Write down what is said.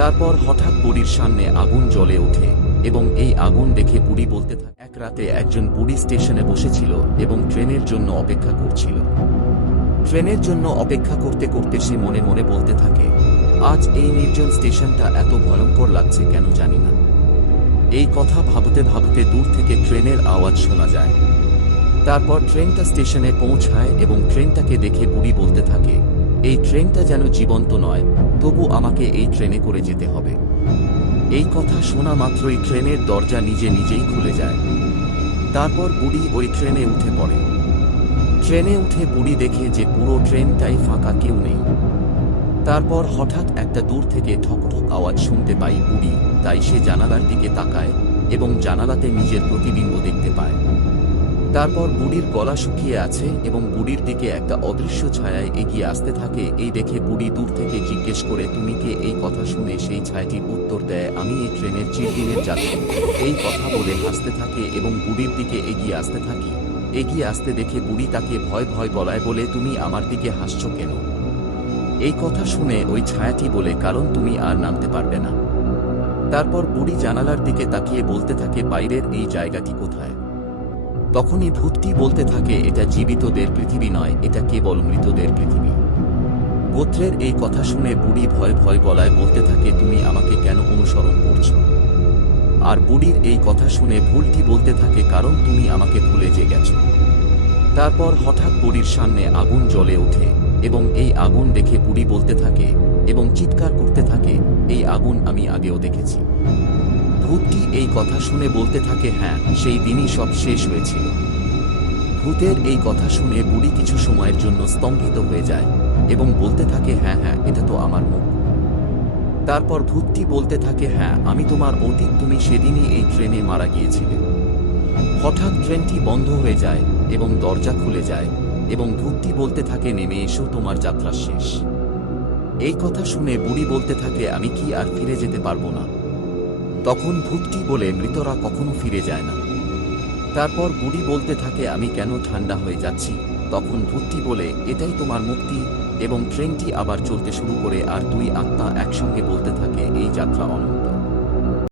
তারপর হঠাৎ বুড়ির সামনে আগুন জ্বলে ওঠে এবং এই আগুন দেখে বুড়ি বলতে থাকে, এক রাতে একজন বুড়ি স্টেশনে বসেছিল এবং ট্রেনের জন্য অপেক্ষা করছিল। ট্রেনের জন্য অপেক্ষা করতে করতে সে মনে মনে বলতে থাকে, আজ এই নির্জন স্টেশনটা এত ভয়ঙ্কর লাগছে কেন জানি না। এই কথা ভাবতে ভাবতে দূর থেকে ট্রেনের আওয়াজ শোনা যায়। তারপর ট্রেনটা স্টেশনে পৌঁছায় এবং ট্রেনটাকে দেখে বুড়ি বলতে থাকে, এই ট্রেনটা যেন জীবন্ত নয়, তবু আমাকে এই ট্রেনে করে যেতে হবে। এই কথা শোনা মাত্রই ট্রেনের দরজা নিজে নিজেই খুলে যায়। তারপর বুড়ি ওই ট্রেনে উঠে পড়ে। ট্রেনে উঠে বুড়ি দেখে যে পুরো ট্রেনটাই ফাঁকা, কেউ নেই। তারপর হঠাৎ একটা দূর থেকে ঠকঠক আওয়াজ শুনতে পাই বুড়ি, তাই সে জানালার দিকে তাকায় এবং জানালাতে নিজের প্রতিবিম্ব দেখতে পায়। তারপর বুড়ির গলা শুকিয়ে আছে এবং বুড়ির দিকে একটা অদৃশ্য ছায়ায় এগিয়ে আসতে থাকে। এই দেখে বুড়ি দূর থেকে জিজ্ঞেস করে, তুমি কে? এই কথা শুনে সেই ছায়াটির উত্তর দেয়, আমি এই ট্রেনের চিরদিনের যাত্রী। এই কথা বলে হাসতে থাকে এবং বুড়ির দিকে এগিয়ে আসতে থাকি। এগিয়ে আসতে দেখে বুড়ি তাকে ভয় ভয় গলায় বলে, তুমি আমার দিকে হাসছো কেন? এই কথা শুনে ওই ছায়াটি বলে, কারণ তুমি আর নামতে পারবে না। তারপর বুড়ি জানালার দিকে তাকিয়ে বলতে থাকে, বাইরের এই জায়গাটি কোথায়? তখনই ভূতটি বলতে থাকে, এটা জীবিতদের পৃথিবী নয়, এটা কেবল মৃতদের পৃথিবী। গোত্রের এই কথা শুনে বুড়ি ভয় ভয় গলায় বলতে থাকে, তুমি আমাকে কেন অনুসরণ করছো? আর বুড়ির এই কথা শুনে ভুলটি বলতে থাকে, কারণ তুমি আমাকে ভুলে যে গেছো। তারপর হঠাৎ বুড়ির সামনে আগুন জ্বলে ওঠে এবং এই আগুন দেখে বুড়ি বলতে থাকে এবং চিৎকার করতে থাকে, এই আগুন আমি আগেও দেখেছি। ভূতটি এই কথা শুনে বলতে থাকে, হ্যাঁ, সেই দিনই সব শেষ হয়েছিল। ভূতের এই কথা শুনে বুড়ি কিছু সময়ের জন্য স্তম্ভিত হয়ে যায় এবং বলতে থাকে, হ্যাঁ হ্যাঁ, এটা তো আমার মুখ। তারপর ভূতটি বলতে থাকে, হ্যাঁ, আমি তোমার অতীত, তুমি সেদিনই এই ট্রেনে মারা গিয়েছিলে। হঠাৎ ট্রেনটি বন্ধ হয়ে যায় এবং দরজা খুলে যায় এবং ভূতটি বলতে থাকে, নেমে এসো, তোমার যাত্রা শেষ। এই কথা শুনে বুড়ি বলতে থাকে, আমি কি আর ফিরে যেতে পারবো না? তখন ভূতটি বলে, মৃতরা কখনো ফিরে যায় না। তারপর বুড়ি বলতে থাকে, আমি কেন ঠান্ডা হয়ে যাচ্ছি? তখন ভূতটি বলে, এটাই তোমার মুক্তি। এবং ট্রেনটি আবার চলতে শুরু করে আর দুই আত্মা একসঙ্গে বলতে থাকে, এই যাত্রা অনন্ত।